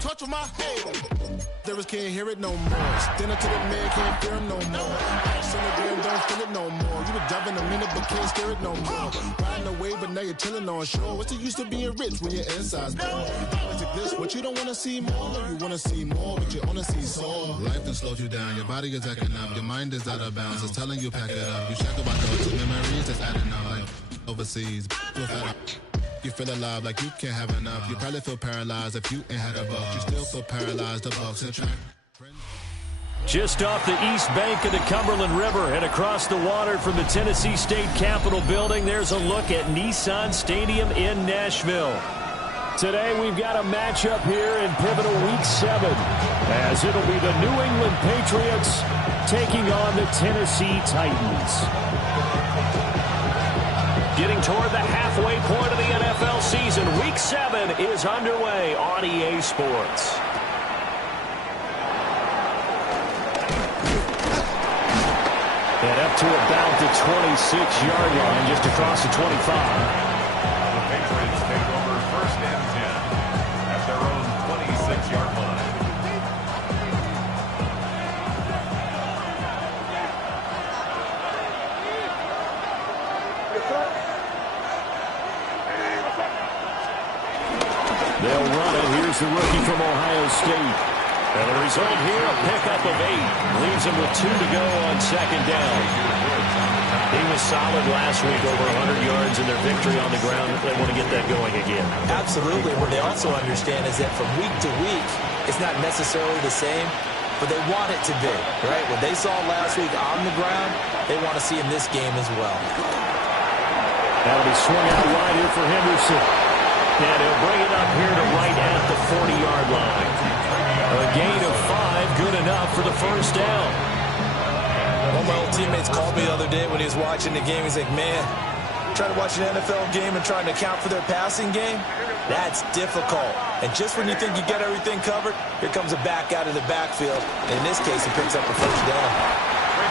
touch with my head. There is can't hear it no more. Stand up to the man, can't fear him no more. Action again, don't feel it no more. You were diving a minute, but can't scare it no more. Riding away, but now you're chilling on shore. What's the use of being rich when your inside's poor? It's like this, what you don't want to see more. You want to see more, but you want to see sore. Life done slowed you down. Your body is acting up. Your mind is out of bounds. It's telling you pack it up. You check about those memories that's adding up. Like overseas, you feel alive like you can't have enough. You probably feel paralyzed if you ain't had a buck. You still feel paralyzed, the Bucks and track. Just off the east bank of the Cumberland River and across the water from the Tennessee State Capitol building, there's a look at Nissan Stadium in Nashville. Today we've got a matchup here in pivotal Week 7, as it'll be the New England Patriots taking on the Tennessee Titans. Getting toward the halfway point of the NFL season, Week 7 is underway on EA Sports. And up to about the 26-yard line, just across the 25. The Patriots take over first and 10 at their own 26-yard line. They'll run it. Here's the rookie from Ohio State. And the result here, a pickup of 8. Leaves him with 2 to go on second down. He was solid last week, over 100 yards in their victory on the ground. They want to get that going again. Absolutely. What they also understand is that from week to week, it's not necessarily the same, but they want it to be, right? What they saw last week on the ground, they want to see in this game as well. That'll be swung out wide here for Henderson. And he'll bring it up here to right at the 40-yard line. A gain of 5, good enough for the first down. One of my old teammates called me the other day when he was watching the game. He's like, man, trying to watch an NFL game and trying to account for their passing game, that's difficult. And just when you think you get everything covered, here comes a back out of the backfield. And in this case, he picks up a first down.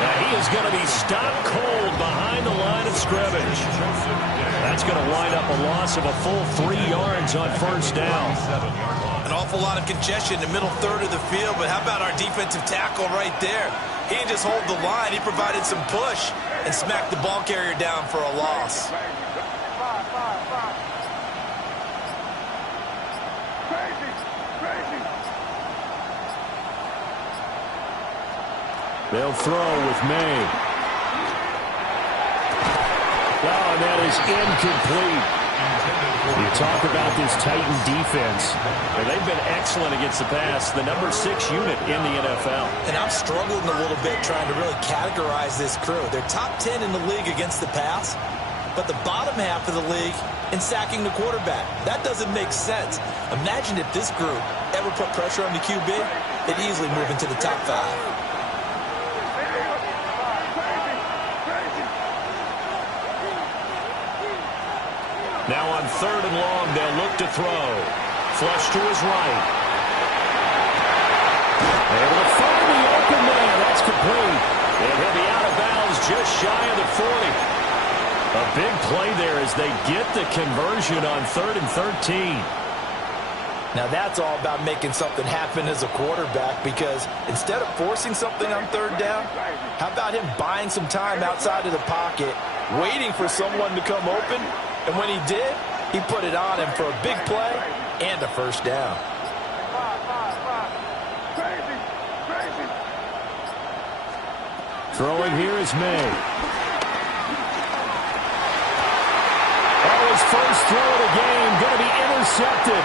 Now he is going to be stopped cold behind the line of scrimmage. That's going to wind up a loss of a full 3 yards on first down. An awful lot of congestion in the middle third of the field, but how about our defensive tackle right there? He didn't just hold the line, he provided some push and smacked the ball carrier down for a loss. They'll throw with May. Oh, and that is incomplete. You talk about this Titan defense. Well, they've been excellent against the pass, the number 6 unit in the NFL. And I'm struggling a little bit trying to really categorize this crew. They're top 10 in the league against the pass, but the bottom half of the league in sacking the quarterback. That doesn't make sense. Imagine if this group ever put pressure on the QB, they'd easily move into the top 5. Now on 3rd and long, they'll look to throw. Flush to his right. Able to find the open man. That's complete. And he'll be out of bounds just shy of the 40. A big play there as they get the conversion on 3rd and 13. Now that's all about making something happen as a quarterback, because instead of forcing something on 3rd down, how about him buying some time outside of the pocket, waiting for someone to come open? And when he did, he put it on him for a big play and a first down. Throwing here is May. Oh, his first throw of the game going to be intercepted.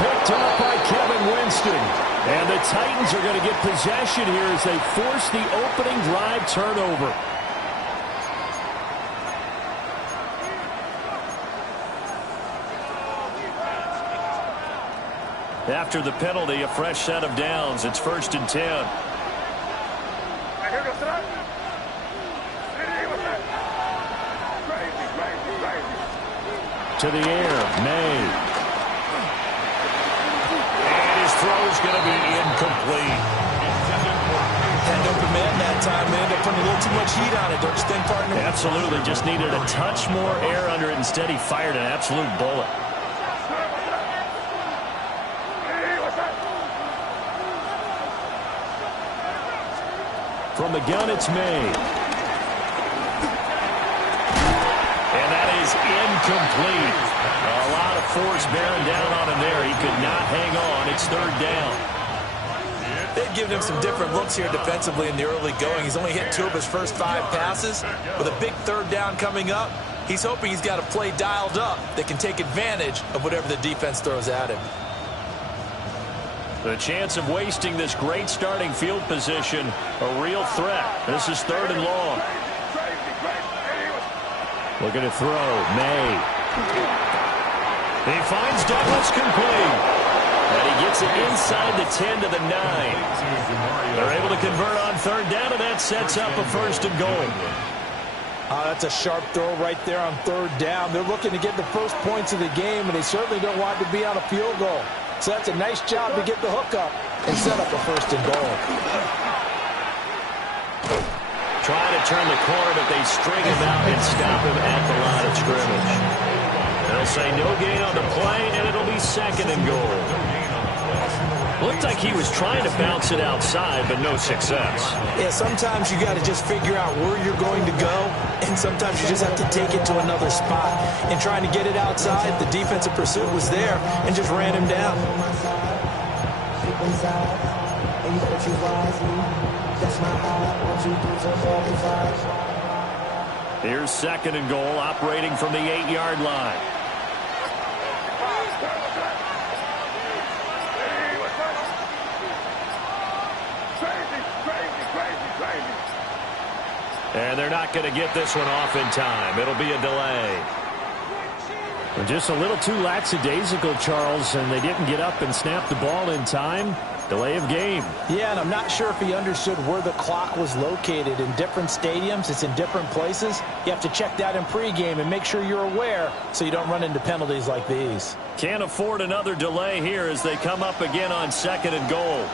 Picked up by Kevin Winston. And the Titans are going to get possession here as they force the opening drive turnover. After the penalty, a fresh set of downs. It's 1st and 10. To the air, May. And his throw's going to be incomplete. Had an open man that time. They ended up putting a little too much heat on it, don't you think, partner? Absolutely. Just needed a touch more air under it. Instead, he fired an absolute bullet. From the gun, it's made. And that is incomplete. A lot of force bearing down on him there. He could not hang on. It's third down. They've given him some different looks here defensively in the early going. He's only hit 2 of his first 5 passes. With a big third down coming up, he's hoping he's got a play dialed up that can take advantage of whatever the defense throws at him. The chance of wasting this great starting field position, a real threat. This is third and long. Looking to throw. May. He finds Douglas complete. And he gets it inside the 10 to the 9. They're able to convert on third down, and that sets up a first and goal. That's a sharp throw right there on third down. They're looking to get the first points of the game, and they certainly don't want it to be on a field goal. So that's a nice job to get the hook up and set up a first and goal. Try to turn the corner, but they string him out and stop him at the line of scrimmage. They'll say no gain on the play, and it'll be second and goal. Looked like he was trying to bounce it outside, but no success. Yeah, sometimes you got to just figure out where you're going to go, and sometimes you just have to take it to another spot. And trying to get it outside, the defensive pursuit was there and just ran him down. Here's second and goal, operating from the 8-yard line. And they're not going to get this one off in time. It'll be a delay. Just a little too lackadaisical, Charles, and they didn't get up and snap the ball in time. Delay of game. Yeah, and I'm not sure if he understood where the clock was located. In different stadiums, it's in different places. You have to check that in pregame and make sure you're aware so you don't run into penalties like these. Can't afford another delay here as they come up again on second and goal.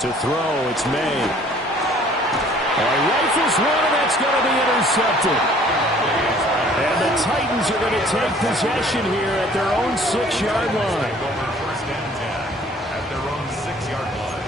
To throw, it's May. Rifles one, and that's going to be intercepted. And the Titans are going to take possession here at their own 6-yard line. First and 10 at their own 6-yard line.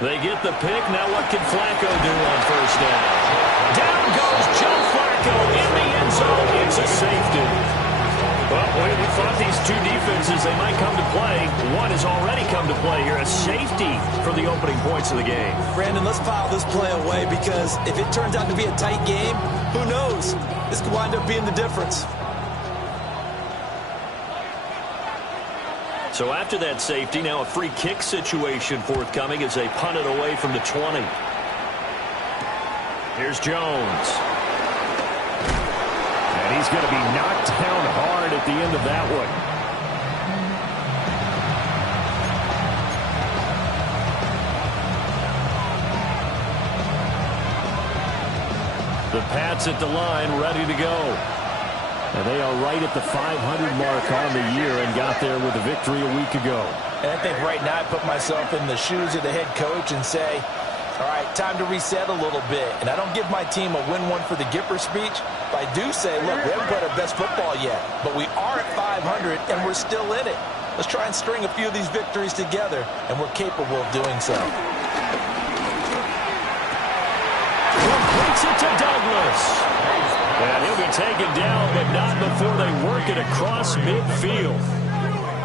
They get the pick. Now what can Flacco do on first down? Down goes Joe Flacco in the end zone. It's a safety. Well, we thought these two defenses, they might come to play. One has already come to play here. A safety for the opening points of the game. Brandon, let's file this play away because if it turns out to be a tight game, who knows? This could wind up being the difference. So after that safety, now a free kick situation forthcoming as they punt it away from the 20. Here's Jones. And he's going to be knocked down hard at the end of that one. The Pats at the line, ready to go. And they are right at the 500 mark on the year and got there with a victory a week ago. And I think right now I put myself in the shoes of the head coach and say, all right, time to reset a little bit. And I don't give my team a win one for the Gipper speech, but I do say, look, we haven't played our best football yet, but we are at 500 and we're still in it. Let's try and string a few of these victories together, and we're capable of doing so. Completes it to Douglas. And he'll be taken down, but not before they work it across midfield.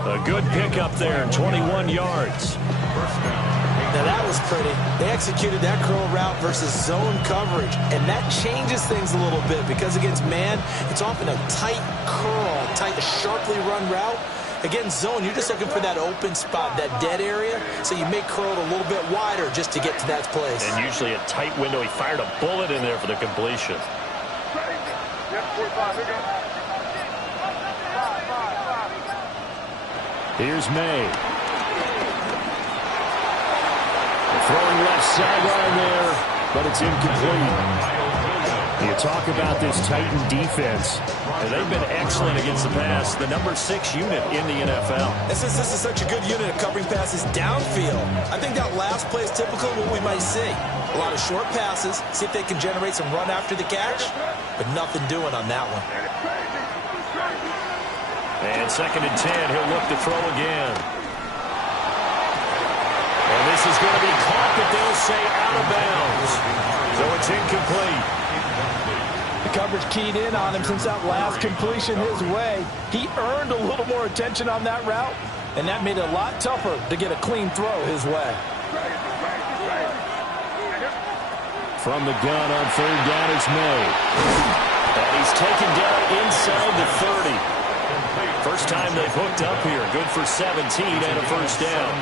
A good pickup there, 21 yards. Now that was pretty. They executed that curl route versus zone coverage, and that changes things a little bit because against man, it's often a tight curl, tight, sharply run route. Against zone, you're just looking for that open spot, that dead area, so you make curl a little bit wider just to get to that place. And usually a tight window. He fired a bullet in there for the completion. Here's May. Throwing left sideline there, but it's incomplete. You talk about this Titan defense. And they've been excellent against the pass, the number 6 unit in the NFL. This is such a good unit of covering passes downfield. I think that last play is typical of what we might see. A lot of short passes, see if they can generate some run after the catch, but nothing doing on that one. And 2nd and 10, he'll look to throw again. And this is going to be caught, but they'll say out of bounds. So it's incomplete. The coverage keyed in on him since that last completion his way. He earned a little more attention on that route, and that made it a lot tougher to get a clean throw his way. From the gun on 3rd down is May. And he's taken down inside the 30. First time they've hooked up here. Good for 17 and a first down.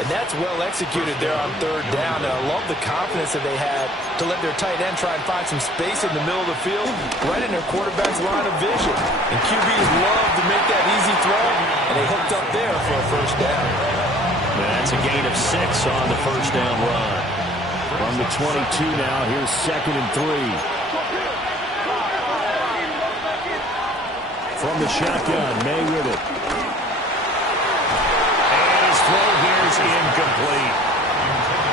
And that's well executed there on 3rd down. And I love the confidence that they had to let their tight end try and find some space in the middle of the field, right in their quarterback's line of vision. And QBs love to make that easy throw, and they hooked up there for a first down. That's a gain of 6 on the first down run. From the 22 now, here's 2nd and 3. From the shotgun, May with it. And his throw here is incomplete.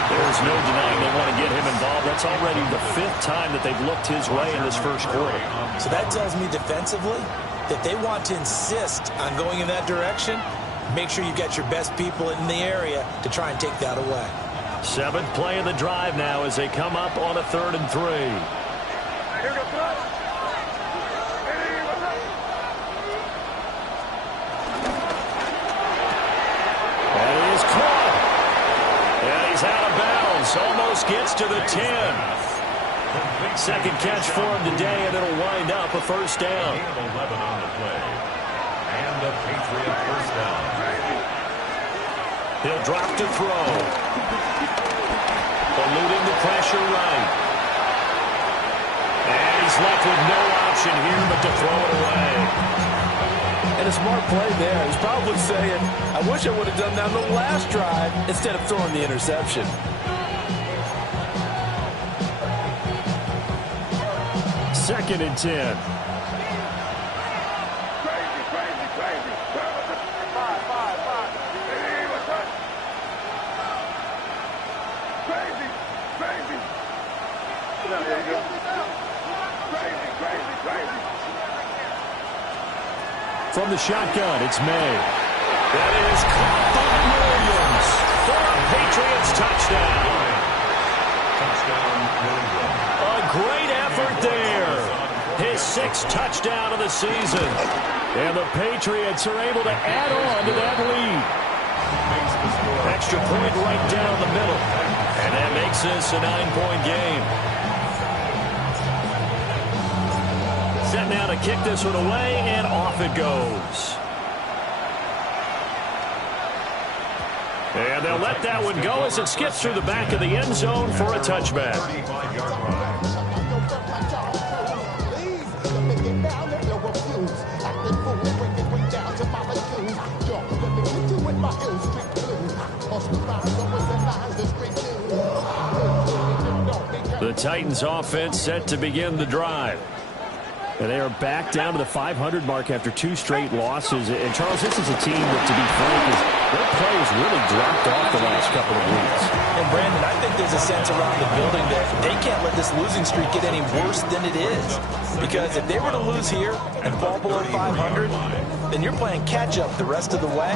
There's no denying they want to get him involved. That's already the 5th time that they've looked his way in this first quarter. So that tells me defensively that they want to insist on going in that direction. Make sure you got your best people in the area to try and take that away. 7th play of the drive now as they come up on a 3rd and 3. Almost gets to the 10. 2nd catch for him today, and it'll wind up a first down. 11 on the play. And a Patriot first down. He'll drop to throw. Eluding the pressure right. And he's left with no option here but to throw it away. And a smart play there. He's probably saying, I wish I would have done that on the last drive instead of throwing the interception. 2nd and 10. From the shotgun, it's May. That is caught by Williams for a Patriots touchdown. A great effort there. His 6th touchdown of the season. And the Patriots are able to add on to that lead. Extra point right down the middle. And that makes this a 9-point game. Set now to kick this one away, and off it goes. And they'll let that one go as it skips through the back of the end zone for a touchback. The Titans offense set to begin the drive. And they are back down to the 500 mark after 2 straight losses. And, Charles, this is a team that, to be frank, their play has really dropped off the last couple of weeks. And, Brandon, I think there's a sense around the building that they can't let this losing streak get any worse than it is. Because if they were to lose here and fall below 500, then you're playing catch-up the rest of the way.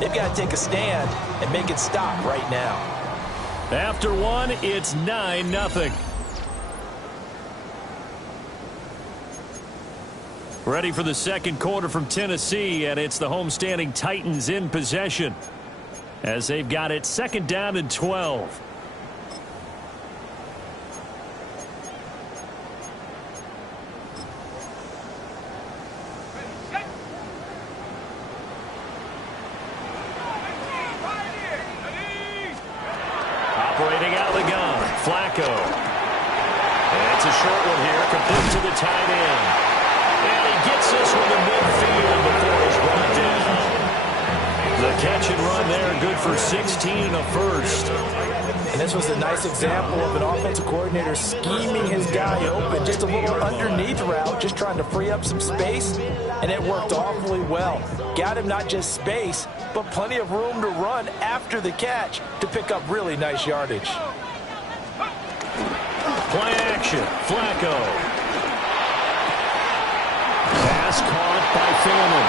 They've got to take a stand and make it stop right now. After one, it's 9-0. Ready for the second quarter from Tennessee, and it's the homestanding Titans in possession as they've got it 2nd down and 12. Operating out of the gun, Flacco. And it's a short one here, complete to the tight end. And he gets this one to midfield before he's brought down. The catch and run there, good for 16 and a first. this was a nice example of an offensive coordinator scheming his guy open, just a little underneath route, just trying to free up some space, and it worked awfully well. Got him not just space, but plenty of room to run after the catch to pick up really nice yardage. Play action, Flacco. Pass caught by Foreman.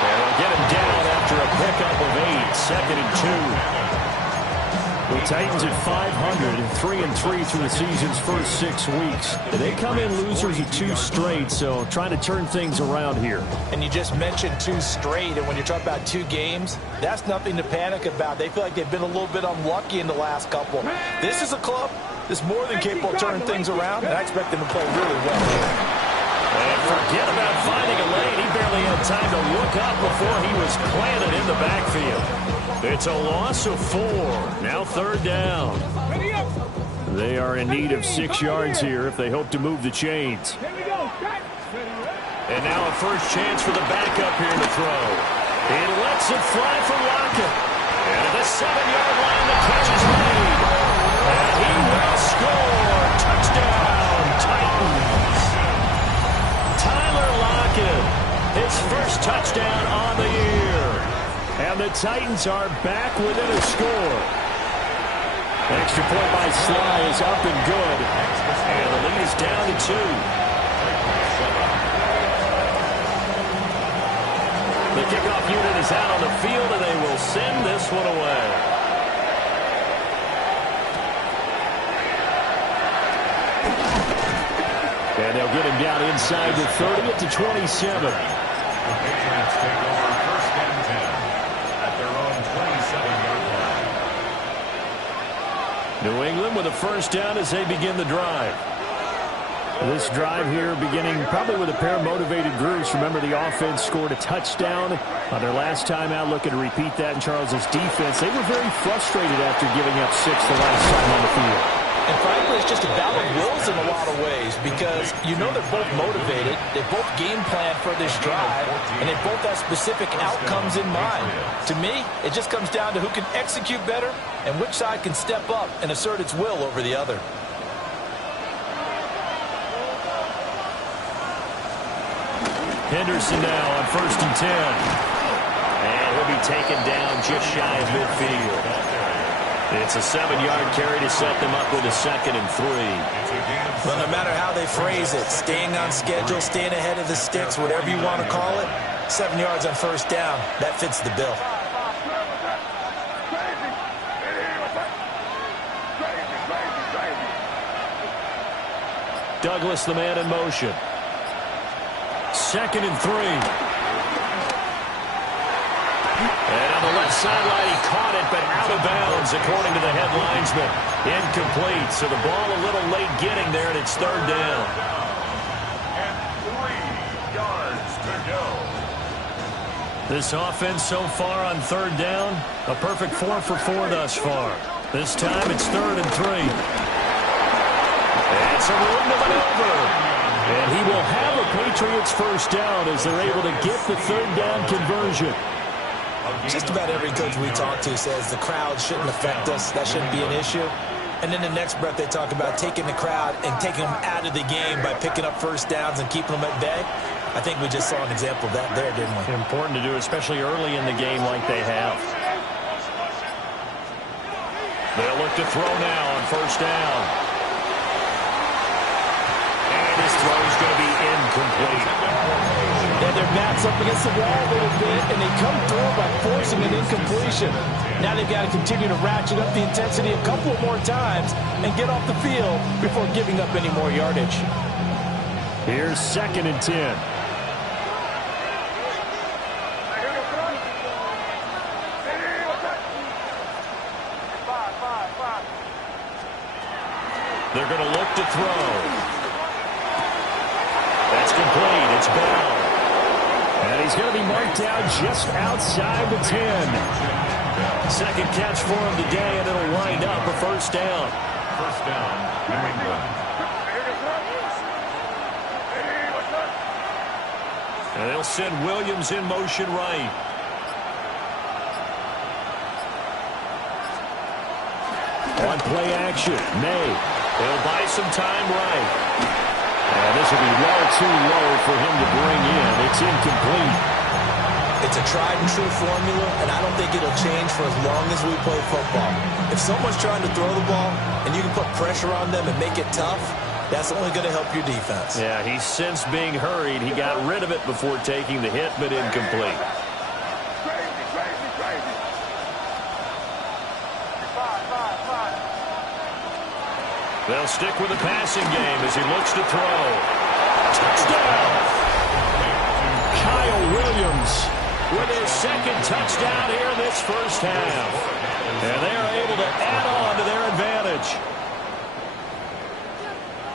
And they'll get him down after a pickup of 8, 2nd and 2. The Titans at 500 and 3-3 through the season's first 6 weeks. They come in losers of 2 straight, so trying to turn things around here. And you just mentioned 2 straight, and when you're talking about 2 games, that's nothing to panic about. They feel like they've been a little bit unlucky in the last couple. This is a club that's more than capable of turning things around, and I expect them to play really well here. And forget about finding a lane. He barely had time to look up before he was planted in the backfield. It's a loss of 4. Now 3rd down. They are in need of 6 yards here if they hope to move the chains. And now a first chance for the backup here to throw. He lets it fly for Lockett. And at the 7-yard line, the catch is made. And he will score. Touchdown, Titans. Tyler Lockett, his first touchdown on the year. And the Titans are back within a score. Extra point by Sly is up and good. And the lead is down to 2. The kickoff unit is out on the field, and they will send this one away. And they'll get him down inside the 30 at the 27. The Patriots take over 1st and 10 at their own 27-yard line. New England with a first down as they begin the drive. This drive here beginning probably with a pair of motivated groups. Remember, the offense scored a touchdown on their last time out, looking to repeat that in Charles's defense. They were very frustrated after giving up 6 the last time on the field. And frankly, it's just a battle of wills in a lot of ways because you know they're both motivated, they both game plan for this drive, and they both have specific outcomes in mind. To me, it just comes down to who can execute better and which side can step up and assert its will over the other. Henderson now on 1st and 10. And he'll be taken down just shy of midfield. It's a 7-yard carry to set them up with a 2nd and 3. Well, no matter how they phrase it, staying on schedule, staying ahead of the sticks, whatever you want to call it, 7 yards on 1st down, that fits the bill. Douglas, the man in motion. 2nd and 3. And on the left sideline, he caught it, but out of bounds, according to the head linesman. Incomplete, so the ball a little late getting there, and it's 3rd down. And 3 yards to go. This offense so far on 3rd down, a perfect 4 for 4 thus far. This time it's 3rd and 3. It's a room to maneuver. And he will have a Patriots first down as they're able to get the 3rd down conversion. Just about every coach we talk to says the crowd shouldn't affect us. That shouldn't be an issue. And then the next breath they talk about taking the crowd and taking them out of the game by picking up first downs and keeping them at bay. I think we just saw an example of that there, didn't we? Important to do, especially early in the game like they have. They'll look to throw now on 1st down. And his throw is going to be incomplete. And their backs up against the wall a little bit, and they come through by forcing an incompletion. Now they've got to continue to ratchet up the intensity a couple of more times and get off the field before giving up any more yardage. Here's 2nd and 10. They're going to look to throw. That's complete. It's Bell. And he's going to be marked down just outside the 10. 2nd catch for him today, and it'll wind up a 1st down. 1st down, New England. And they'll send Williams in motion right. On play action, May. He'll buy some time right. And this will be well too low for him to bring in. It's incomplete. It's a tried-and-true formula, and I don't think it'll change for as long as we play football. If someone's trying to throw the ball and you can put pressure on them and make it tough, that's only going to help your defense. Yeah, he's since being hurried. He got rid of it before taking the hit, but incomplete. They'll stick with the passing game as he looks to throw. Touchdown! Kyle Williams with his second touchdown here in this first half. And they are able to add on to their advantage.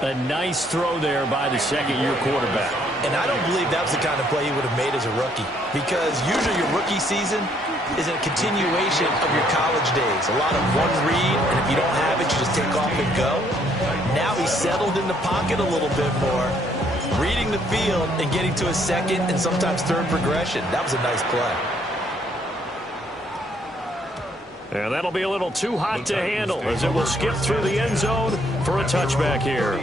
A nice throw there by the second-year quarterback. And I don't believe that was the kind of play he would have made as a rookie, because usually your rookie season is a continuation of your college days. A lot of one read, and if you don't have it, you just take off and go. Now he's settled in the pocket a little bit more, reading the field and getting to his second and sometimes third progression. That was a nice play. And that'll be a little too hot to handle as it will skip through the end zone for a touchback here.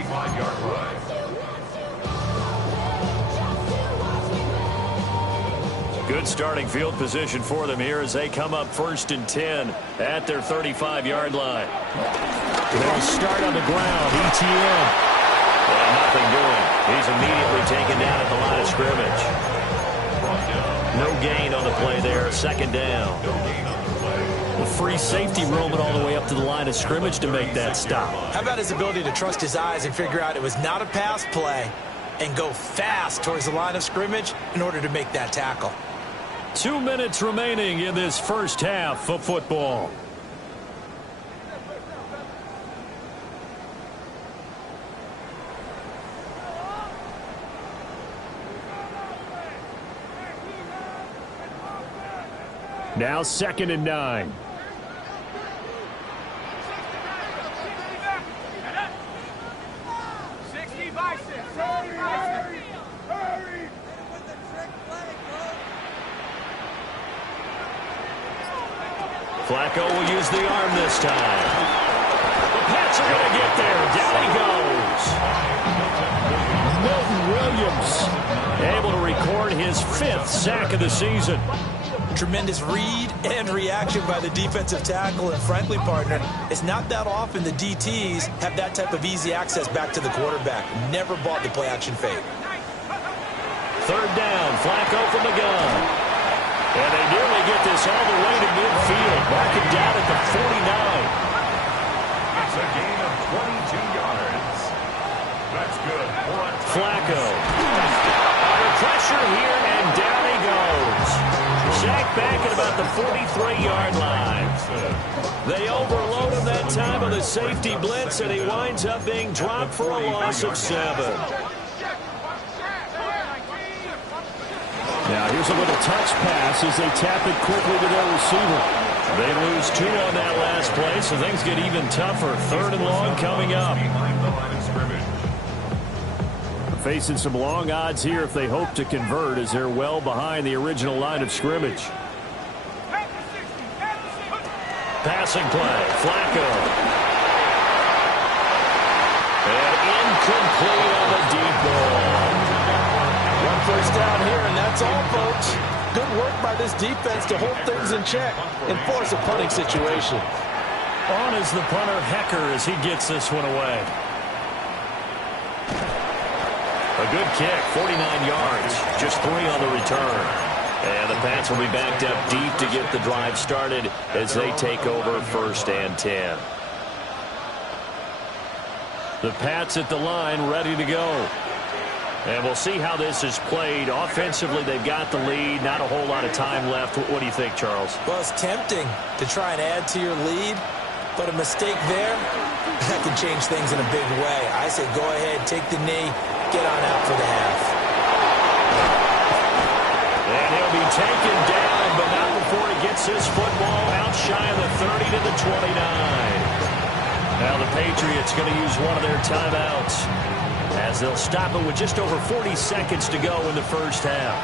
Good starting field position for them here as they come up 1st and 10 at their 35-yard line. They'll start on the ground. ETN. Well, nothing doing. He's immediately taken down at the line of scrimmage. No gain on the play there. 2nd down. The free safety roaming all the way up to the line of scrimmage to make that stop. How about his ability to trust his eyes and figure out it was not a pass play and go fast towards the line of scrimmage in order to make that tackle. 2 minutes remaining in this first half of football. Now 2nd and 9. Flacco will use the arm this time. The Pats are going to get there. Down he goes. Milton Williams able to record his 5th sack of the season. Tremendous read and reaction by the defensive tackle. And frankly, partner, it's not that often the DTs have that type of easy access back to the quarterback. Never bought the play-action fake. 3rd down. Flacco from the gun. And they nearly get this all the way to midfield. Marking down at the 49. It's a gain of 22 yards. That's good. Flacco. Under pressure here, and down he goes. Sacked back at about the 43-yard line. They overload him that time on the safety blitz, and he winds up being dropped for a loss of 7. Now here's a little touch pass as they tap it quickly to their receiver. They lose 2 on that last play, so things get even tougher. 3rd and long coming up. Facing some long odds here if they hope to convert, as they're well behind the original line of scrimmage. Passing play, Flacco. And incomplete on the deep ball. 1 first down here, and that's all, folks. Good work by this defense to hold things in check and force a punting situation. On is the punter, Hecker, as he gets this one away. A good kick, 49 yards, just 3 on the return. And the Pats will be backed up deep to get the drive started as they take over 1st and 10. The Pats at the line, ready to go. And we'll see how this is played. Offensively, they've got the lead. Not a whole lot of time left. What do you think, Charles? Well, it's tempting to try and add to your lead, but a mistake there, that can change things in a big way. I say go ahead, take the knee, get on out for the half. And he'll be taken down, but not before he gets his football out shy of the 30 to the 29. Now the Patriots going to use one of their timeouts, as they'll stop it with just over 40 seconds to go in the first half.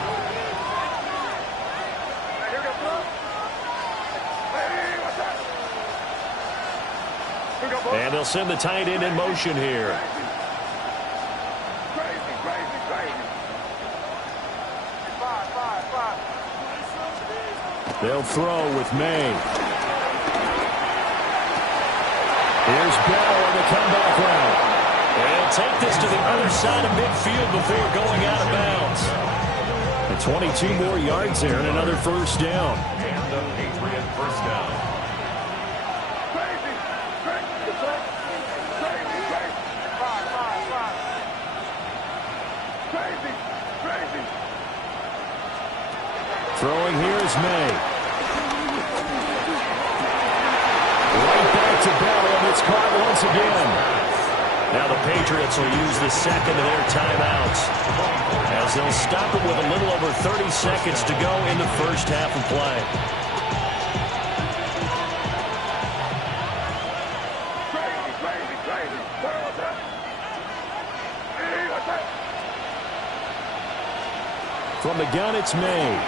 They'll send the tight end in motion here. They'll throw with May. Here's Bell on the comeback route. They'll take this to the other side of midfield before going out of bounds. And 22 more yards there and another first down. And a Patriot first down. Throwing here is May. Right back to Bell, and it's caught once again. Now the Patriots will use the second of their timeouts, as they'll stop it with a little over 30 seconds to go in the first half of play. From the gun, it's May.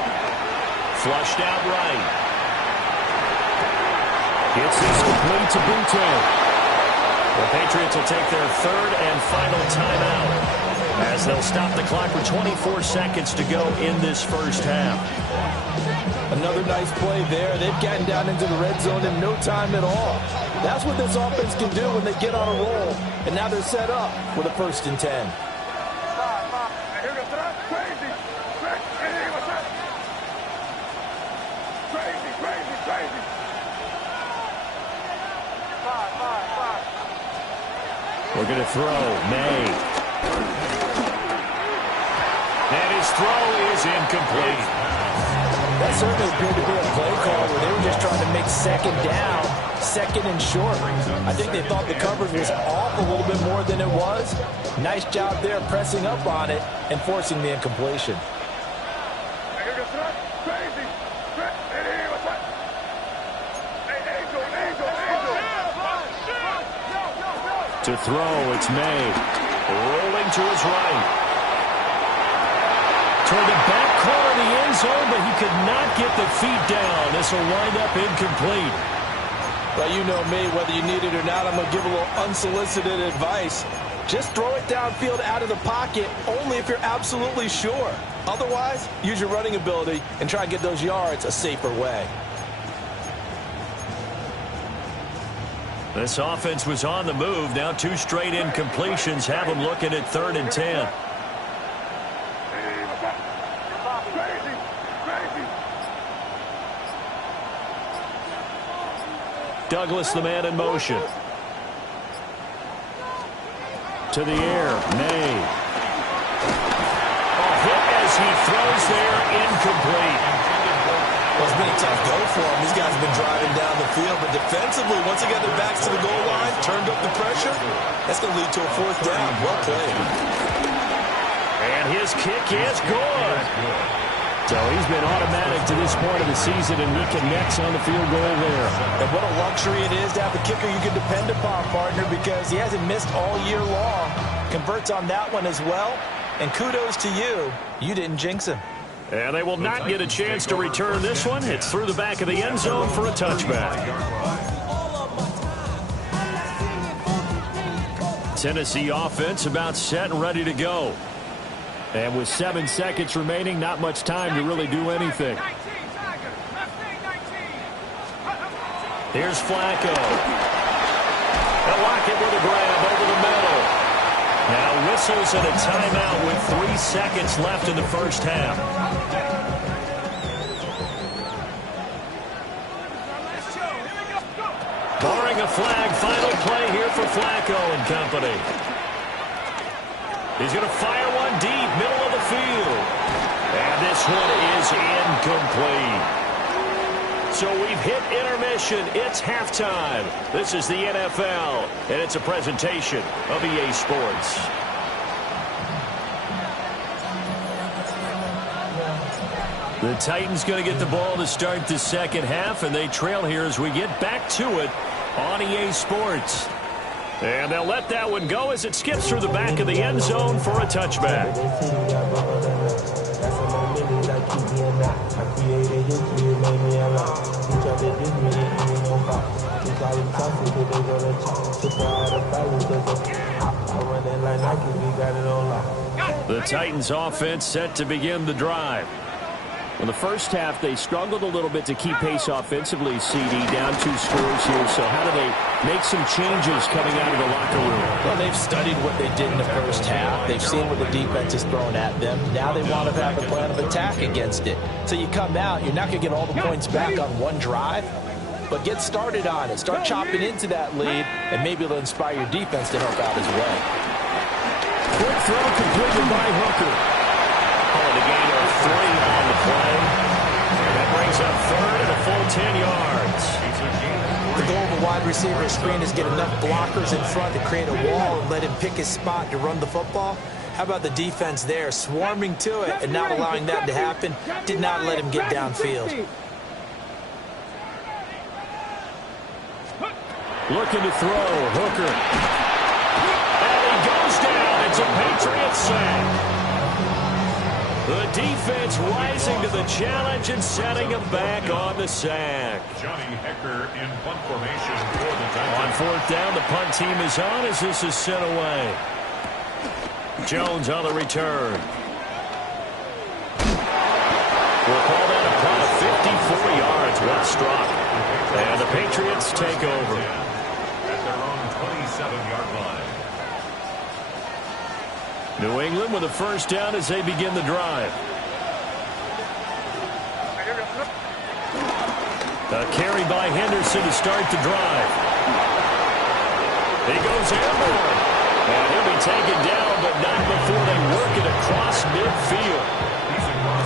Flushed out right. Gets this complete to Butte. The Patriots will take their third and final timeout, as they'll stop the clock for 24 seconds to go in this first half. Another nice play there. They've gotten down into the red zone in no time at all. That's what this offense can do when they get on a roll. And now they're set up with a 1st and 10. We're going to throw. May. And his throw is incomplete. That certainly appeared to be a play call where they were just trying to make second down, second and short. I think they thought the coverage was off a little bit more than it was. Nice job there pressing up on it and forcing the incompletion. To throw, it's May. Rolling to his right. Toward the back corner of the end zone, but he could not get the feet down. This will wind up incomplete. Well, you know me, whether you need it or not, I'm going to give a little unsolicited advice. Just throw it downfield out of the pocket, only if you're absolutely sure. Otherwise, use your running ability and try and get those yards a safer way. This offense was on the move. Now 2 straight incompletions have them looking at 3rd and 10. Douglas, the man in motion. To the air, May. A hit as he throws there, incomplete. Well, it's been a tough go for him. These guys have been driving down the field, but defensively, once they get their backs to the goal line, turned up the pressure, that's going to lead to a 4th down. Well played. And his kick is good. So he's been automatic to this point of the season, and he connects on the field goal there. And what a luxury it is to have a kicker you can depend upon, partner, because he hasn't missed all year long. Converts on that one as well. And kudos to you. You didn't jinx him. And they will not get a chance to return this one. It's through the back of the end zone for a touchback. Tennessee offense about set and ready to go. And with 7 seconds remaining, not much time to really do anything. Here's Flacco. They'll lock it with a grab over the middle. Now whistles and a timeout with 3 seconds left in the first half. Barring a flag, final play here for Flacco and company. He's going to fire one deep, middle of the field. And this one is incomplete. So we've hit intermission. It's halftime. This is the NFL, and it's a presentation of EA Sports. The Titans going to get the ball to start the second half, and they trail here as we get back to it on EA Sports. And they'll let that one go as it skips through the back of the end zone for a touchback. The Titans offense set to begin the drive. In the first half, they struggled a little bit to keep pace offensively, CD, down 2 scores here. So how do they make some changes coming out of the locker room? Well, they've studied what they did in the first half. They've seen what the defense has thrown at them. Now they want to have a plan of attack against it. So you come out, you're not going to get all the points back on one drive, but get started on it. Start chopping into that lead, and maybe it'll inspire your defense to help out as well. Quick throw completed by Hooker. Calling a gain of 3 on the play. That brings up third and a full 10 yards. The goal of a wide receiver screen is get enough blockers in front to create a wall and let him pick his spot to run the football. How about the defense there, swarming to it and not allowing that to happen? Did not let him get downfield. Looking to throw, Hooker. And he goes down. It's a Patriots sack. The defense rising to the challenge and setting him back on the sack. Johnny Hecker in punt formation for the Titans. On fourth down, the punt team is on as this is sent away. Jones on the return. We'll call that a punt of 54 yards. Well struck. And the Patriots take over. At their own 27-yard line. New England with a first down as they begin the drive. A carry by Henderson to start the drive. He goes airborne. And he'll be taken down, but not before they work it across midfield.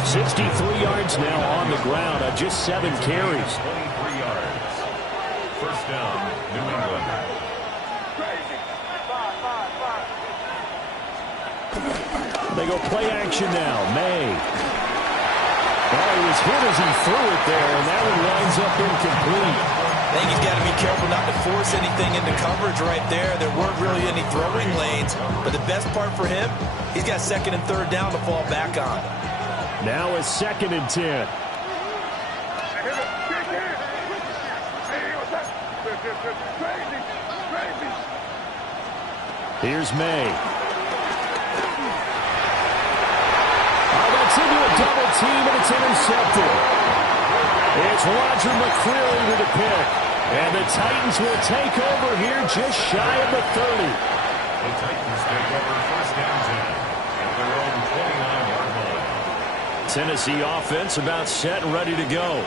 63 yards now on the ground on just 7 carries. 23 yards. First down, New England. They go play action now. May. Well, he was hit as he threw it there, and that one winds up incomplete. I think he's got to be careful not to force anything into coverage right there. There weren't really any throwing lanes, but the best part for him, he's got second and third down to fall back on. Now a 2nd and 10. Here's May. That's into a double team, and it's intercepted. It's Roger McCreary with a pick. And the Titans will take over here just shy of the 30. The Titans take over first down 10 at their own 29-yard line. Tennessee offense about set and ready to go.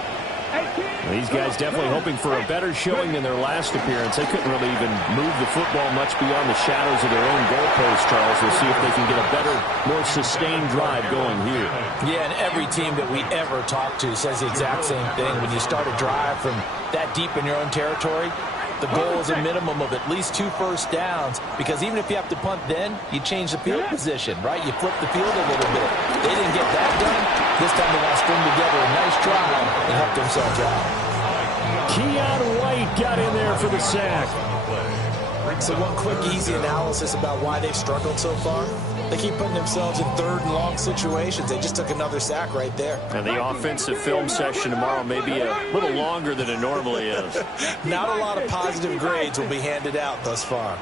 These guys definitely hoping for a better showing than their last appearance. They couldn't really even move the football much beyond the shadows of their own goalpost, Charles. We'll see if they can get a better, more sustained drive going here. Yeah, and every team that we ever talk to says the exact same thing. When you start a drive from that deep in your own territory, the goal is a minimum of at least 2 first downs, because even if you have to punt then, you change the field position, right? You flip the field a little bit. They didn't get that done. This time they want to string together a nice drive and help themselves out. Keon White got in there for the sack. So one quick, easy analysis about why they've struggled so far. They keep putting themselves in third and long situations. They just took another sack right there. And the offensive film session tomorrow may be a little longer than it normally is. Not a lot of positive grades will be handed out thus far.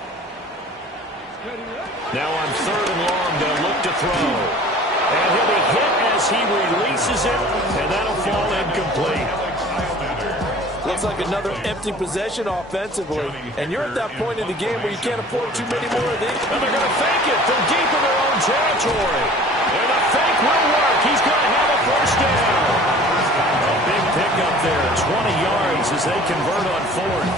Now on 3rd and long, they'll look to throw. And he'll be hit as he releases it, and that'll fall incomplete. Looks like another empty possession offensively. And you're at that point in the game where you can't afford too many more of these. And they're going to fake it from deep in their own territory. And the fake will work. He's going to have a first down. A big pickup there, 20 yards as they convert on 4th.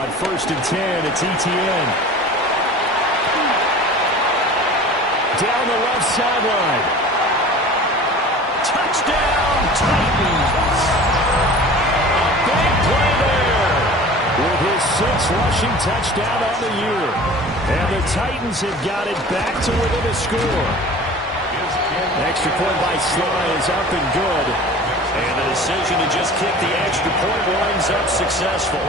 On 1st and 10, it's ETN. Down the left sideline. Touchdown, Titans. A big play there with his 6th rushing touchdown on the year. And the Titans have got it back to within a score. Extra point by Sly is up and good. And the decision to just kick the extra point winds up successful.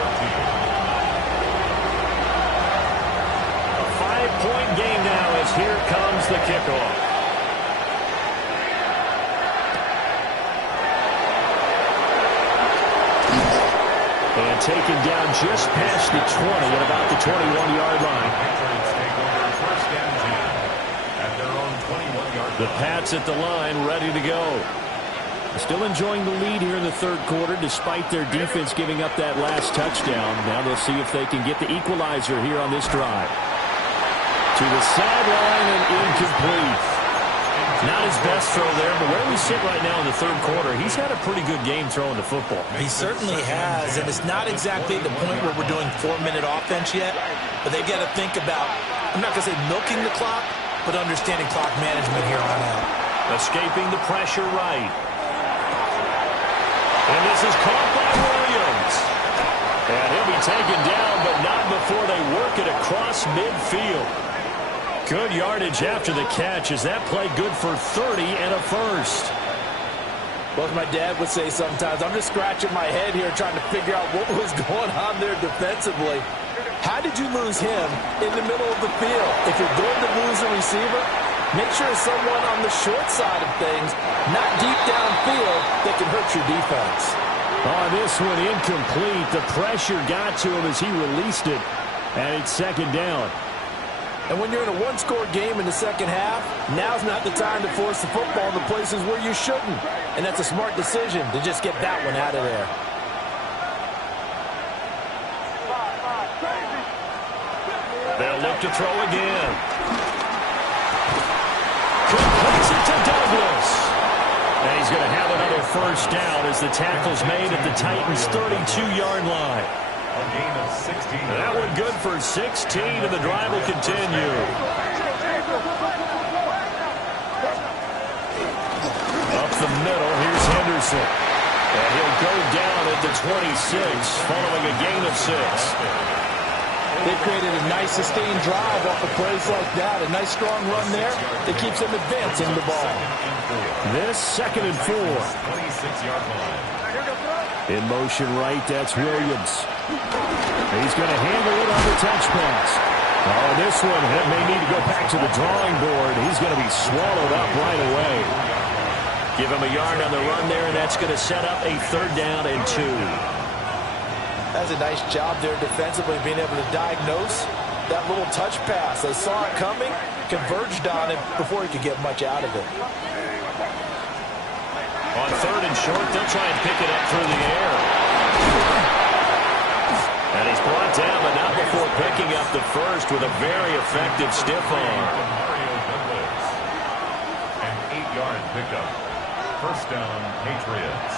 A 5-point game now as here comes the kickoff. And taken down just past the 20 at about the 21-yard line. Patriots take over first and 10 at their own 21-yard line. The Pats at the line, ready to go. Still enjoying the lead here in the third quarter, despite their defense giving up that last touchdown. Now they'll see if they can get the equalizer here on this drive. To the sideline and incomplete. Not his best throw there, but where we sit right now in the third quarter, he's had a pretty good game throwing the football. He certainly has, and it's not exactly the point where we're doing 4-minute offense yet, but they've got to think about, I'm not going to say milking the clock, but understanding clock management here on out. Escaping the pressure right. And this is caught by Williams. And he'll be taken down, but not before they work it across midfield. Good yardage after the catch as that play good for 30 and a first. Well, as my dad would say sometimes, I'm just scratching my head here trying to figure out what was going on there defensively. How did you lose him in the middle of the field? If you're going to lose a receiver, make sure it's someone on the short side of things, not deep downfield, that can hurt your defense. On this one, incomplete. The pressure got to him as he released it, and it's second down. And when you're in a one-score game in the second half, now's not the time to force the football in the places where you shouldn't. And that's a smart decision to just get that one out of there. They'll look to throw again. Completes it to Douglas. And he's going to have another first down as the tackle's made at the Titans' 32-yard line. A gain of 16. That one good for 16, and the drive will continue. Up the middle, here's Henderson. And he'll go down at the 26, following a gain of 6. They created a nice sustained drive off of plays like that. A nice strong run there that keeps them advancing the ball. This second and 4. 26-yard line. In motion right, that's Williams. He's going to handle it on the touch pass. Oh, this one may need to go back to the drawing board. He's going to be swallowed up right away. Give him a yard on the run there, and that's going to set up a third down and 2. That's a nice job there defensively, being able to diagnose that little touch pass. They saw it coming, converged on it before he could get much out of it. On third and short, they'll try and pick it up through the air. And he's brought down, but not before picking up the first with a very effective stiff arm. An 8-yard pickup. First down, Patriots.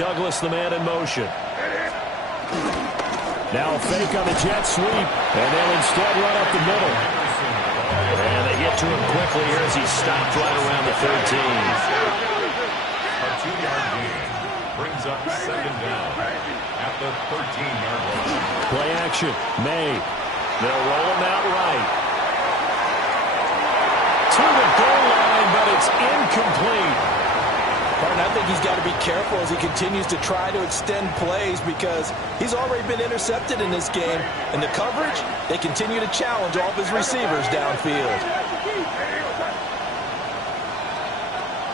Douglas, the man in motion. Now a fake on the jet sweep, and they'll instead run up the middle. And they get to him quickly here as he stopped right around the 13. A 2-yard gain brings up second down at the 13-yard line. Play action, May. They'll roll him out right. To the goal line, but it's incomplete. I think he's got to be careful as he continues to try to extend plays because he's already been intercepted in this game. And the coverage, they continue to challenge all of his receivers downfield.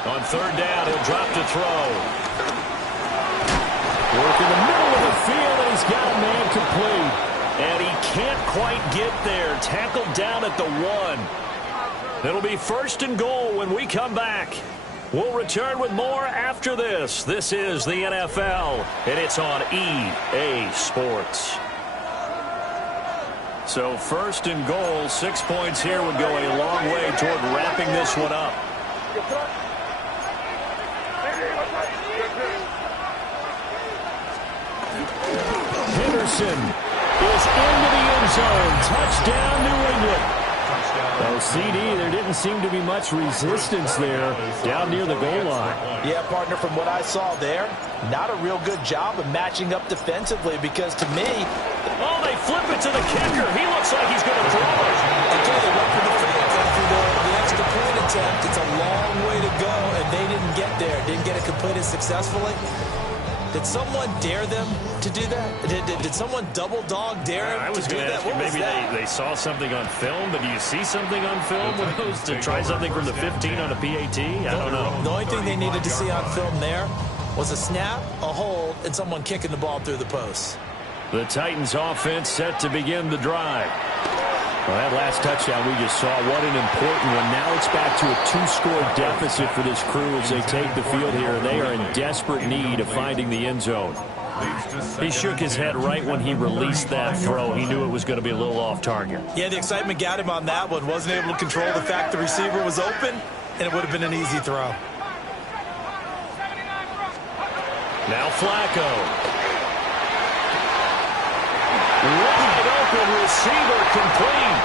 On third down, he'll drop to throw. Work in the middle of the field, and he's got a man complete. And he can't quite get there. Tackled down at the 1. It'll be first and goal when we come back. We'll return with more after this. This is the NFL, and it's on EA Sports. So first and goal, 6 points here would go a long way toward wrapping this one up. Henderson is into the end zone. Touchdown, New England. Oh, CD, there didn't seem to be much resistance there down near the goal line. Yeah, partner, from what I saw there, not a real good job of matching up defensively because to me... Oh, they flip it to the kicker. He looks like he's going to throw it. Again, they went for the fans after the extra point attempt. It's a long way to go, and they didn't get there. Didn't get it completed successfully. Did someone dare them to do that? Did someone double dog dare them to do that? What maybe they saw something on film, but do you see something on film with those to try something from the 15 on a PAT? I don't know. The only thing they needed to see on film there was a snap, a hold, and someone kicking the ball through the post. The Titans offense set to begin the drive. Well, that last touchdown we just saw, what an important one. Now it's back to a 2-score deficit for this crew as they take the field here. They are in desperate need of finding the end zone. He shook his head right when he released that throw. He knew it was going to be a little off target. Yeah, the excitement got him on that one. Wasn't able to control the fact the receiver was open, and it would have been an easy throw. Now Flacco. Wide open receiver complete.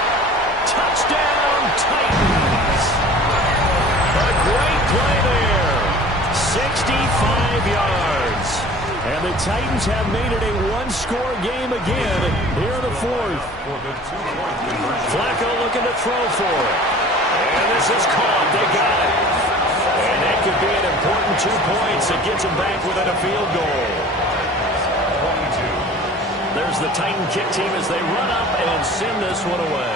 Touchdown Titans. A great play there. 65 yards. And the Titans have made it a one-score game again here in the fourth. Flacco looking to throw for it. And this is caught. They got it. And that could be an important 2 points that gets them back within a field goal. There's the Titan kick team as they run up and send this one away.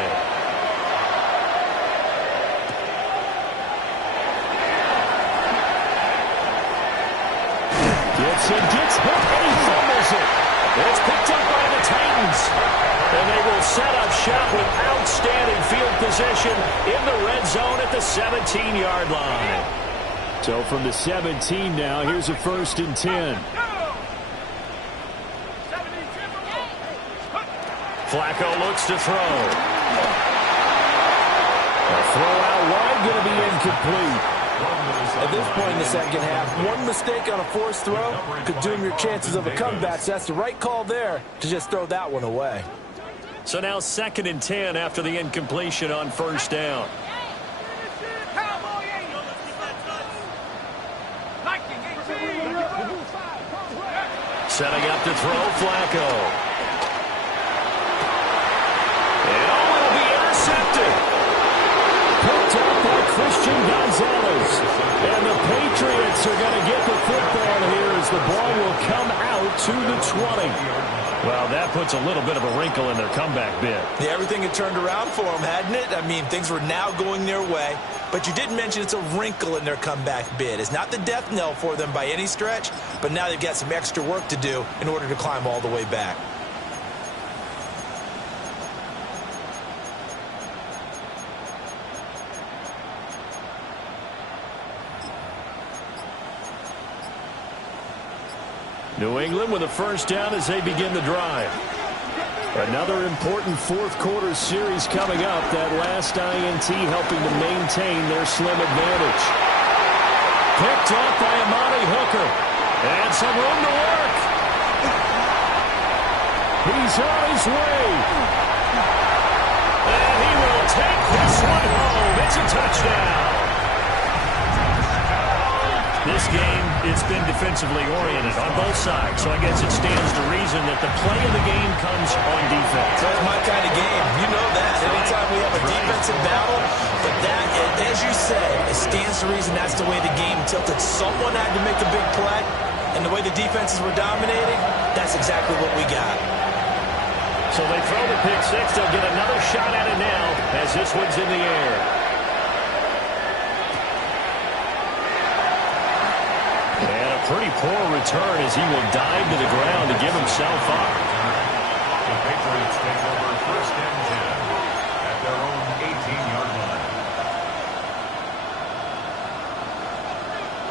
Gibson gets hit and he fumbles it. It's picked up by the Titans. And they will set up shop with outstanding field position in the red zone at the 17-yard line. So from the 17 now, here's a 1st and 10. Flacco looks to throw. A throw out wide, going to be incomplete. At this point in the second half, one mistake on a forced throw could doom your chances of a comeback. So that's the right call there to just throw that one away. So now 2nd and 10 after the incompletion on 1st down. Setting up to throw, Flacco. And it'll be intercepted. Picked up by Christian Gonzalez. And the Patriots are going to get the football here as the ball will come out to the 20. Well, that puts a little bit of a wrinkle in their comeback bid. Yeah, everything had turned around for them, hadn't it? I mean, things were now going their way. But you did mention it's a wrinkle in their comeback bid. It's not the death knell for them by any stretch, but now they've got some extra work to do in order to climb all the way back. New England with a 1st down as they begin the drive. Another important 4th quarter series coming up. That last INT helping to maintain their slim advantage. Picked up by Amani Hooker. And some room to work. He's on his way. And he will take this one home. It's a touchdown. This game, it's been defensively oriented on both sides, so I guess it stands to reason that the play of the game comes on defense. That's my kind of game. You know that. Anytime we have a defensive battle, but that, as you say, it stands to reason that's the way the game tilted. Someone had to make a big play, and the way the defenses were dominating, that's exactly what we got. So they throw the pick six. They'll get another shot at it now as this one's in the air. Pretty poor return as he will dive to the ground to give himself up. The Patriots take over 1st and 10 at their own 18-yard line.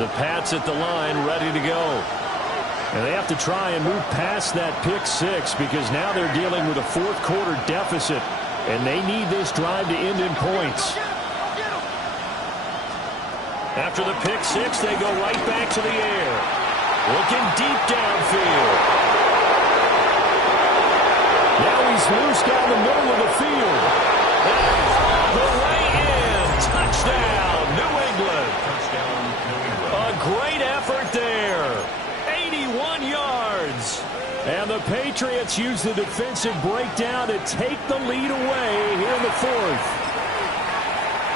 The Pats at the line ready to go. And they have to try and move past that pick six because now they're dealing with a 4th quarter deficit. And they need this drive to end in points. After the pick six, they go right back to the air. Looking deep downfield. Now he's loose down the middle of the field. And all the way in. Touchdown, New England. Touchdown, New England. A great effort there. 81 yards. And the Patriots use the defensive breakdown to take the lead away here in the 4th.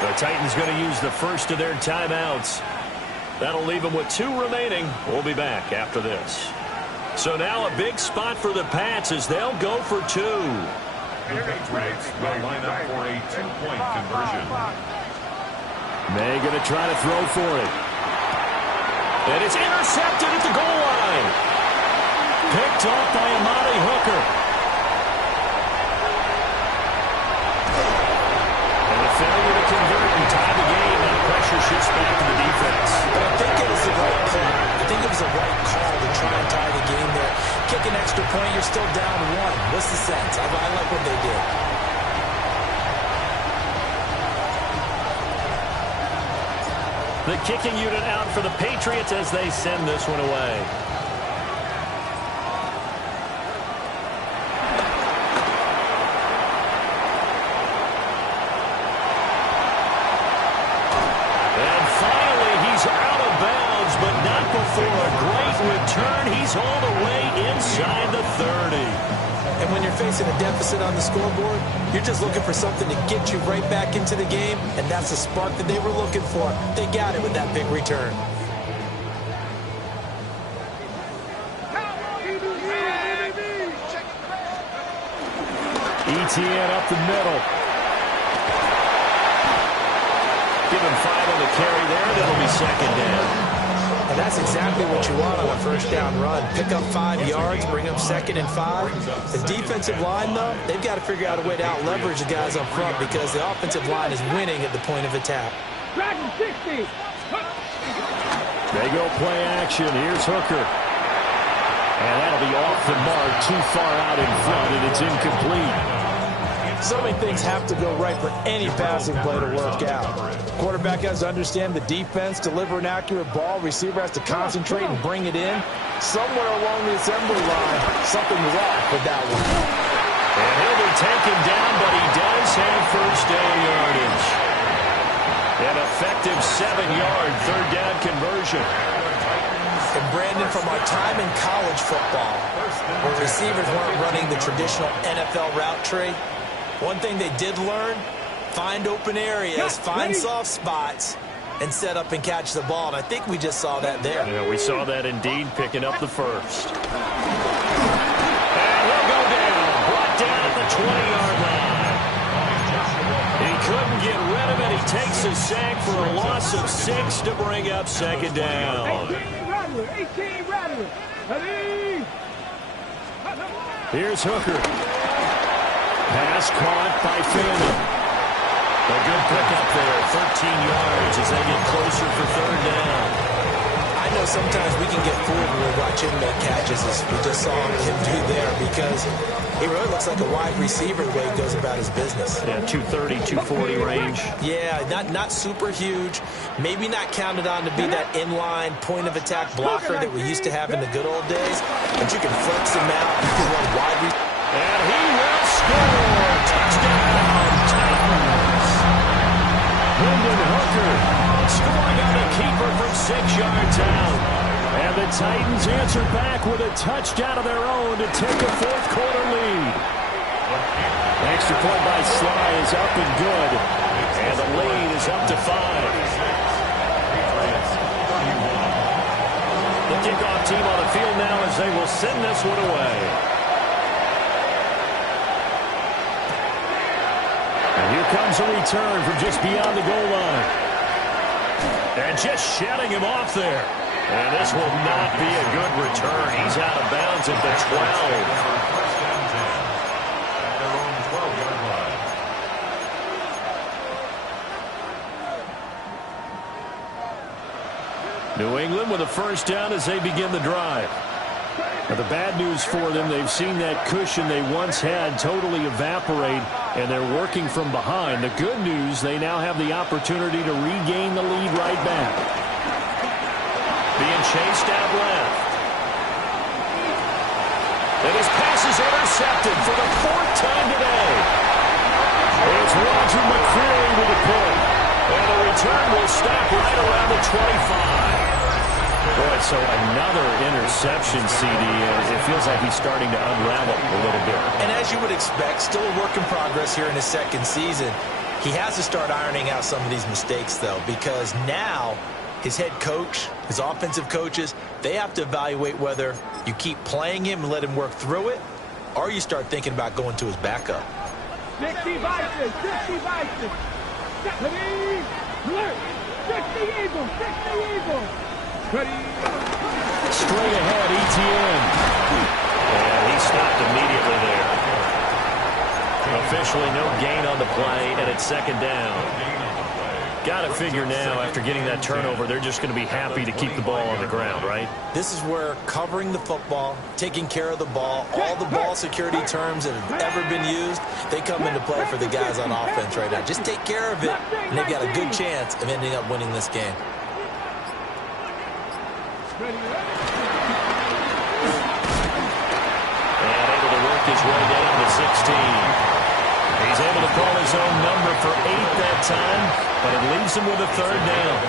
The Titans going to use the first of their timeouts. That'll leave them with 2 remaining. We'll be back after this. So now a big spot for the Pats as they'll go for 2. The Patriots will line up for a 2-point conversion. May going to try to throw for it. And it's intercepted at the goal line. Picked off by Amani Hooker. And a failure to convert and tie the game. Now pressure shifts back to the defense. But I think it was the right call. I think it was the right call to try and tie the game there. Kick an extra point, you're still down one. What's the sense? I like what they did. The kicking unit out for the Patriots as they send this one away. And finally, he's out of bounds, but not before a great return. He's all the way inside the 30. And when you're facing a deficit on the scoreboard, you're just looking for something to get you right back into the game, and that's the spark that they were looking for. They got it with that big return. ETN up the middle. Give him 5 on the carry there. That'll be second down. And that's exactly what you want on a first down run. Pick up 5 yards, bring up 2nd and 5. The defensive line, though, they've got to figure out a way to out-leverage the guys up front because the offensive line is winning at the point of attack. They go play action. Here's Hooker. And that'll be off the mark, too far out in front, and it's incomplete. So many things have to go right for any passing play to work out. Quarterback has to understand the defense, deliver an accurate ball. Receiver has to concentrate and bring it in. Somewhere along the assembly line, something's off with that one. And he'll be taken down, but he does have first down yardage. An effective 7-yard third down conversion. And Brandon, from our time in college football, where receivers weren't running the traditional NFL route tree, one thing they did learn, find open areas, find soft spots, and set up and catch the ball. And I think we just saw that there. Yeah, we saw that indeed, picking up the first. And he'll go down, brought down at the 20-yard line. He couldn't get rid of it. He takes a sack for a loss of 6 to bring up second down. 18 Rattler. Here's Hooker. Pass caught by Fanning. A good pickup there, 13 yards as they get closer for third down. I know sometimes we can get fooled when we watch him make catches, as we just saw him do there, because he really looks like a wide receiver the way he goes about his business. Yeah, 230, 240 range. Yeah, not super huge. Maybe not counted on to be that inline point-of-attack blocker that we used to have in the good old days, but you can flex him out. You can run wide. And he will score. Touchdown, Titans. Hendon Hooker scoring on a keeper from 6 yards out. And the Titans answer back with a touchdown of their own to take a fourth-quarter lead. Extra point by Sly is up and good. And the lead is up to 5. The kickoff team on the field now as they will send this one away. Here comes a return from just beyond the goal line. And just shutting him off there. And this will not be a good return. He's out of bounds at the 12. New England with a first down as they begin the drive. Now, the bad news for them, they've seen that cushion they once had totally evaporate, and they're working from behind. The good news, they now have the opportunity to regain the lead right back. Being chased out left. And his pass is intercepted for the 4th time today. It's Roger McCreary with the pull. And the return will stop right around the 25. Boy, so another interception, CD. It feels like he's starting to unravel a little bit. And as you would expect, still a work in progress here in his second season. He has to start ironing out some of these mistakes, though, because now his head coach, his offensive coaches, they have to evaluate whether you keep playing him and let him work through it, or you start thinking about going to his backup. 60 Vikings, 60 Vikings. 60 Eagles, 60 Eagles. Straight ahead, Etienne. And he stopped immediately there. Officially no gain on the play, and it's second down. Got to figure now, after getting that turnover, they're just going to be happy to keep the ball on the ground, right? This is where covering the football, taking care of the ball, all the ball security terms that have ever been used, they come into play for the guys on offense right now. Just take care of it, and they've got a good chance of ending up winning this game. And able to work his way down to 16. He's able to call his own number for 8 that time, but it leaves him with a third down.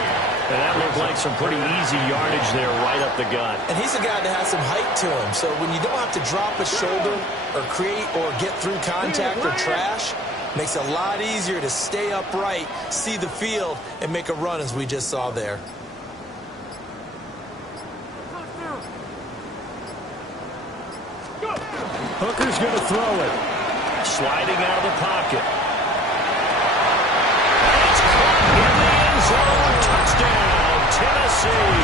And that looked like some pretty easy yardage there right up the gut. And he's a guy that has some height to him, so when you don't have to drop a shoulder or create or get through contact or trash, makes it a lot easier to stay upright, see the field, and make a run as we just saw there. Hooker's going to throw it. Sliding out of the pocket. It's caught in the end zone. Touchdown, Tennessee.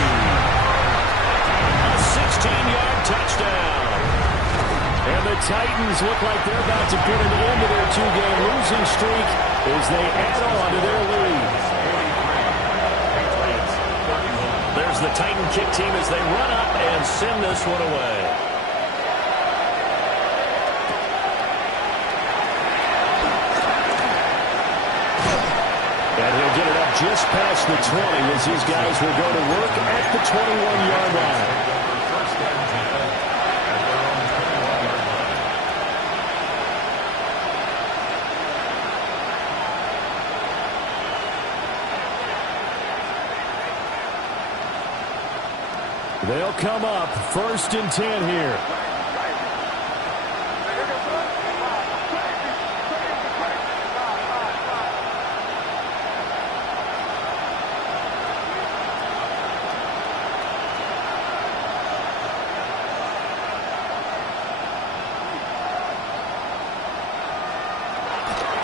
A 16-yard touchdown. And the Titans look like they're about to put an end to their 2-game losing streak as they add on to their lead. There's the Titan kick team as they run up and send this one away. And he'll get it up just past the 20 as these guys will go to work at the 21-yard line. They'll come up 1st and 10 here.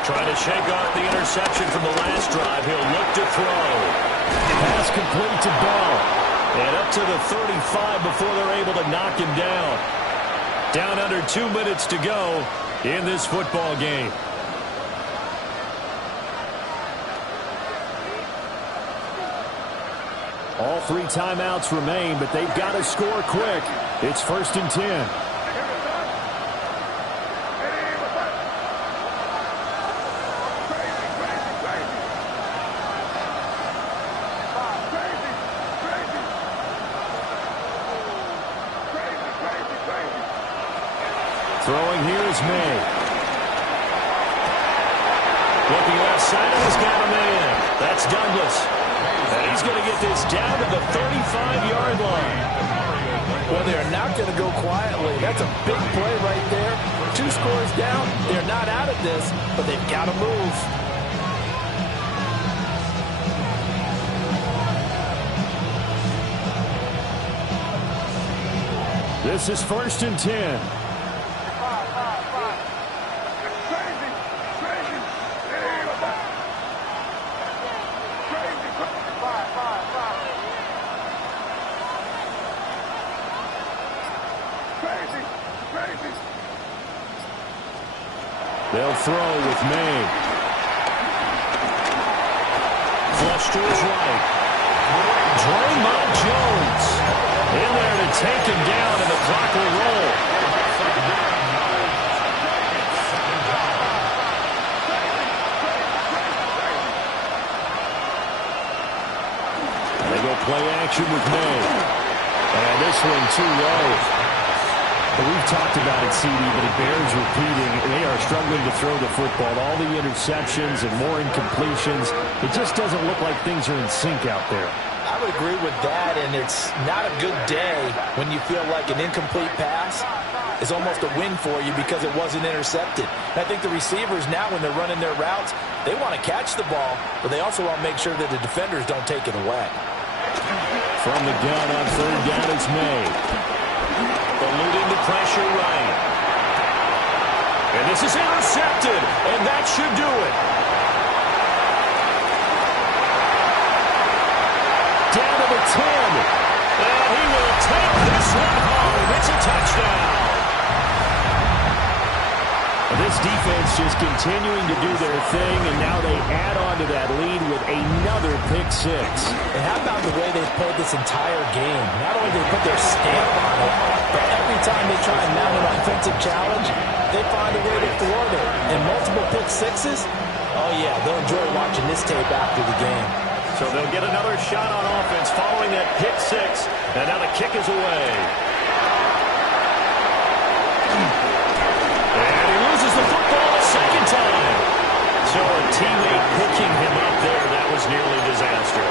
Trying to shake off the interception from the last drive. He'll look to throw. Pass complete to Bell. And up to the 35 before they're able to knock him down. Down under 2 minutes to go in this football game. All 3 timeouts remain, but they've got to score quick. It's 1st and 10. Throwing here is May. Looking left side, and he's got a man. That's Douglas. And he's going to get this down to the 35-yard line. Well, they're not going to go quietly. That's a big play right there. 2 scores down. They're not out of this, but they've got to move. This is 1st and 10. They'll throw with May. Flush to his right. Draymond Jones in there to take him down, and the clock will roll. They go play action with May. And this one too low. But we've talked about it, CD, but it bears repeating. They are struggling to throw the football. All the interceptions and more incompletions. It just doesn't look like things are in sync out there. I would agree with that, and it's not a good day when you feel like an incomplete pass is almost a win for you because it wasn't intercepted. And I think the receivers now, when they're running their routes, they want to catch the ball, but they also want to make sure that the defenders don't take it away. From the gun on 3rd down is May. Eluding the pressure right. And this is intercepted, and that should do it. Down to the 10. touchdown. This defense just continuing to do their thing, and now they add on to that lead with another pick six. And how about the way they pulled this entire game? Not only did they put their stamp on it, but every time they try and mount an offensive challenge, they find a way to thwart it. And multiple pick sixes, oh yeah, they'll enjoy watching this tape after the game. So they'll get another shot on offense following that pick six, and now the kick is away. And he loses the football a second time. So a teammate picking him up there, that was nearly disaster.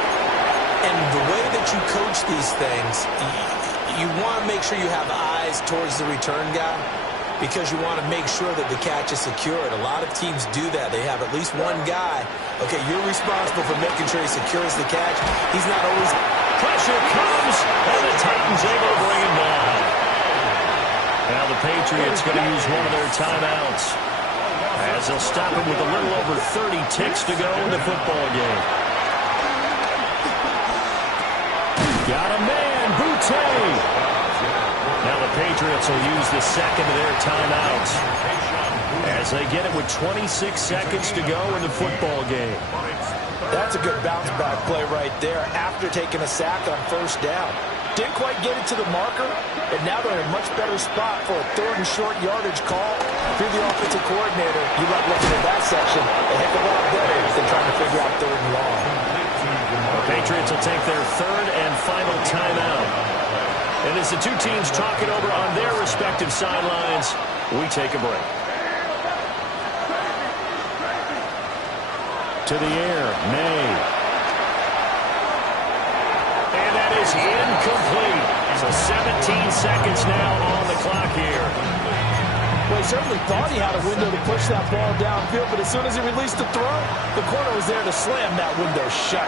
And the way that you coach these things, you want to make sure you have eyes towards the return guy because you want to make sure that the catch is secured. A lot of teams do that. They have at least one guy. Okay, you're responsible for making sure he secures the catch. He's not always... Pressure comes, and the Titans able to bring him down. Now the Patriots going to use one of their timeouts as they'll stop him with a little over 30 ticks to go in the football game. Got a man, Boutte. Now the Patriots will use the second of their timeouts as they get it with 26 seconds to go in the football game. That's a good bounce-back play right there after taking a sack on first down. Didn't quite get it to the marker, but now they're in a much better spot for a third and short yardage call. If you're the offensive coordinator, you like looking at that section a heck of a lot better than trying to figure out third and long. The Patriots will take their third and final timeout. And as the two teams talk it over on their respective sidelines, we take a break. To the air, May. And that is incomplete. So 17 seconds now on the clock here. Well, he certainly thought he had a window to push that ball downfield, but as soon as he released the throw, the corner was there to slam that window shut.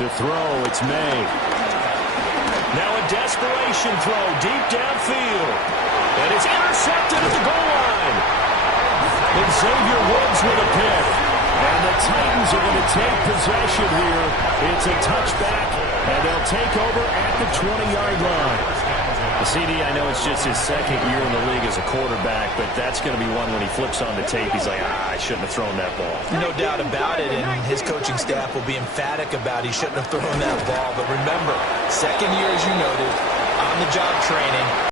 To throw, it's May. Now a desperation throw deep downfield. And it's intercepted at the goal line. And Xavier Woods with a pick. And the Titans are going to take possession here. It's a touchback, and they'll take over at the 20-yard line. The CD, I know it's just his second year in the league as a quarterback, but that's going to be one when he flips on the tape, he's like, I shouldn't have thrown that ball. No doubt about it, and his coaching staff will be emphatic about he shouldn't have thrown that ball. But remember, second year, as you noted, on-the-job training.